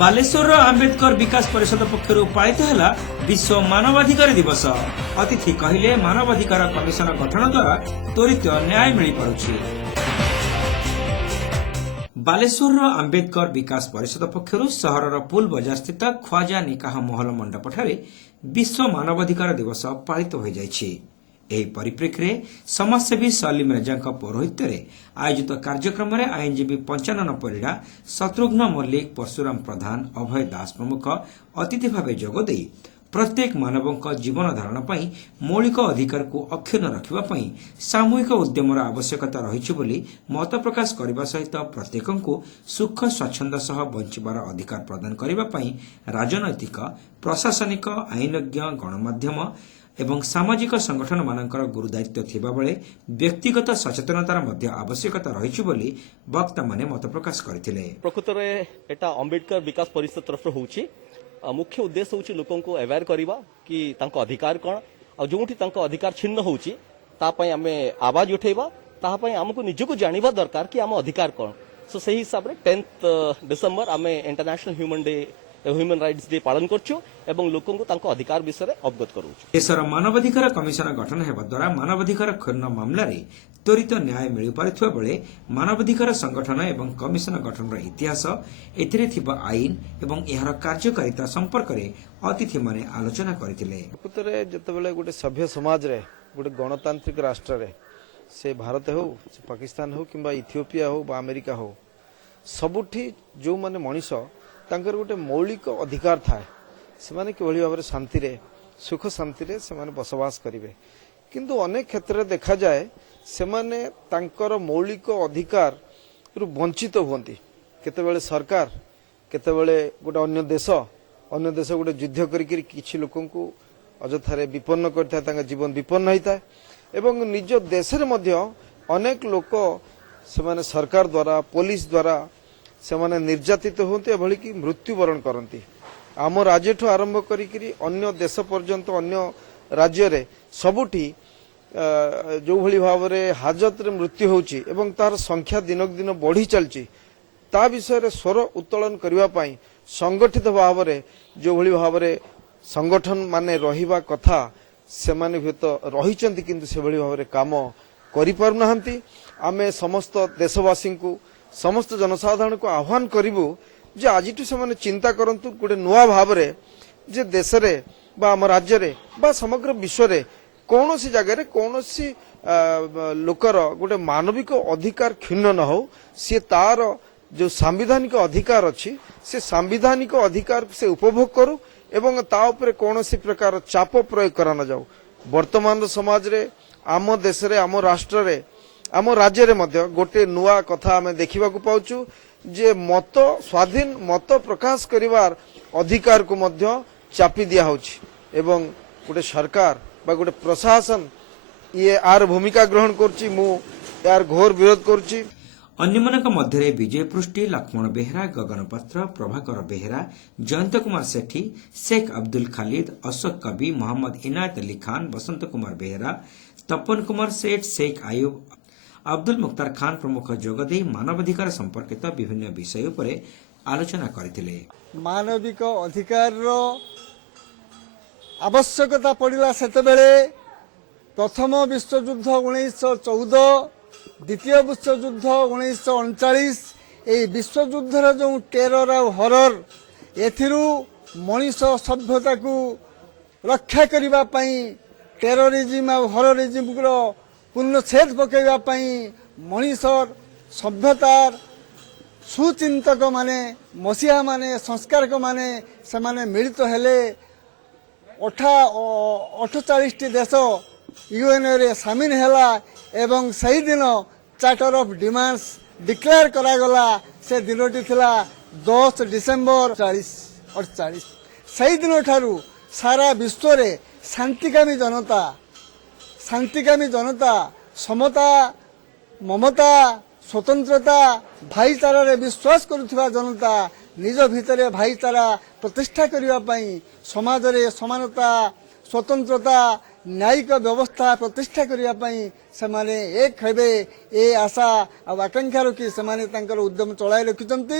बालेश्वर आंबेडकर विकास परिषद पक्षर पालित है विश्व मानवाधिकार दिवस। अतिथि कहले मानवाधिकार कमिशन गठन द्वारा त्वरित न्याय मिल पारुछि। बालेश्वर आंबेडकर विकास परिषद पक्षर सहरर पुल बजार स्थित ख्वाजा निकाह महल मंडपठारे विश्व मानवाधिकार दिवस पालित हो जाइछि। एही परिप्रेक्षी में समाजसेवी सलीम रेजा पौरोहित्य आयोजित कार्यक्रम में आईनजीवी पंचानन परिड़ा, शत्रुघ्न मल्लिक, परशुराम प्रधान, अभय दास प्रमुख अतिथि भाव जोगदे प्रत्येक मानव जीवन धारण पर मौलिक अधिकार को अक्षुण्ण रखा सामूहिक उद्यमर आवश्यकता रही मत प्रकाश करने सहित प्रत्येक सुख स्वच्छंद सह बंचबार अधिकार प्रदान करने राजनैतिक, प्रशासनिक, आईनज्ञ, गणमाध्यम एवं सामाजिक संगठन मानकर गुरुदायित्व थिबा बेले व्यक्तिगत सचेतनतार मध्य आवश्यकता रही बोली वक्ता माने मत प्रकाश करथिले। प्रकृत रे एटा अंबेडकर विकास परिषद तरफ होउची। मुख्य उद्देश्य होउची लोकन को अवेयर करबा कि तांको अधिकार कोन आ जोंठी तांको अधिकार छिन्न होउची ता पई हमें आवाज उठेबा ता पई हमको निजको जानिबा दरकार कि हम अधिकार कोन। सो सही हिसाब रे 10 डिसेंबर हमें इंटरनेशनल ह्यूमन राइट्स डे पालन करछु एवं लोकन को तांको अधिकार विषय रे अवगत करू। देशर मानवाधिकार कमिशन गठन हेबा द्वारा मानवाधिकार खनन मामला रे त्वरित न्याय मिल पारुथबा बेले मानवाधिकार संगठन एवं कमिशन गठन इतिहास, एथिरे थिबा आईन एवं एहार कार्यकारिता संपर्क रे अतिथि माने आलोचना करथिले। प्रकृतरे जतबेले गोटे सभ्य समाज रे गोटे गणतांत्रिक राष्ट्र रे से भारत हो, से पाकिस्तान हो किंबा इथियोपिया हो बा अमेरिका हो, सबुठी जो माने मनीष तांकर गोटे मौलिक अधिकार थाए से माने किभली भाव शांति रे सुख शांति रे से माने बसवास करिवे। किंतु अनेक क्षेत्र रे देखा जाए से माने तांकर मौलिक अधिकार रु वंचित होती। केतेबेले सरकार केतेबेले गोटे अन्य देश गोटे युद्ध करिकरी किछि लोकन को अजथारे विपन्न करता, तांका जीवन विपन्न होता है एवं निज देश रे मध्य अनेक लोक से माने सरकार द्वारा पुलिस द्वारा से माने निर्यातित होते एभली कि मृत्युवरण करती। आम राज्य ठू आरंभ करी अन्य देश पर्यंत अन्य राज्य रे सबुठी जो भली भाव रे हाजत रे मृत्यु होची एवं तार संख्या दिनक दिन बढ़ी चलची। ता विषय रे स्वर उत्तोलन करबा पई संगठित भाव रे जो भली भाव रे संगठन माने रहिबा कथा से माने भीत रहिचंती किंतु से भली भाव रे काम करि पारु नाहंती। आमे समस्त देशवासी को समस्त जनसाधारण को आह्वान करिबु जे आजिठु से माने चिंता करंतु गोटे नुआ भाव रे जे देश रे बा हम राज्य रे बा समग्र विश्व रे कौनसी जगह रे कौनसी लोकर गोटे मानविक अधिकार क्षुण्ण न हो, सी तार जो सांविधानिक अधिकार अच्छी से सांविधानिक अधिकार से उपभोग करू एवं ता उपरे कौनसी प्रकार चाप प्रयोग करा न जाऊ। वर्तमान समाज रे आम देश रे आम राष्ट्र रे आम राज्य रे मध्य गोटे नुआ कथा आमे देखिबा को पाउछु जे मत स्वाधीन मत प्रकाश करिवार अधिकार को मध्य चापी दिया होछि एवं गोटे सरकार बा गोटे प्रशासन ये आर भूमिका ग्रहण करछि। मु यार घोर विरोध करछि। अन्यमानक मध्य विजय पृष्टि, लक्ष्मण बेहरा, गगन पात्र, प्रभाकर बेहरा, जयंत कुमार सेठी, शेख अब्दुल खालिद, अशोक कवि, मोहम्मद इनायत अली खान, बसंत कुमार बेहरा, तपन कुमार सेठ, शेख आयुब, अब्दुल मुख्तार खान प्रमुख जोगदे मानवाधिकार संपर्कित विभिन्न विषय पर आलोचना करथिले। मानविक अधिकार आवश्यकता पड़ा सेतेबेले प्रथम विश्वयुद्ध 1914, द्वितीय विश्वयुद्ध 1939, ये विश्वयुद्धर जो टेरर और हरर एथिरु मनीष सभ्यता को रक्षा करिबा पई टेररिज्म और हररिज्म को पूर्णछेद पकड़ा मनीष सभ्यतार सुचिंतक माने मसीहा माने संस्कारक माने से माने मिलित हेले 48 देश यूएन रे सामिल हेला एवं सही दिन चार्टर ऑफ डिमांड्स डिक्लेयर करागला। से दिनटी थिला 10 डिसेम्बर 1948। सही दिन ठारू सारा विश्व रे शांतिकामी जनता समता, ममता, स्वतंत्रता, भाईचारा रे विश्वास करुवा जनता निज भितर भाईचारा प्रतिष्ठा करने पाई समाज रे समानता, स्वतंत्रता, न्यायिक व्यवस्था प्रतिष्ठा करने पाई से एक हेबे ए आशा और आकांक्षा रखी से उद्यम चलाई रखिंट।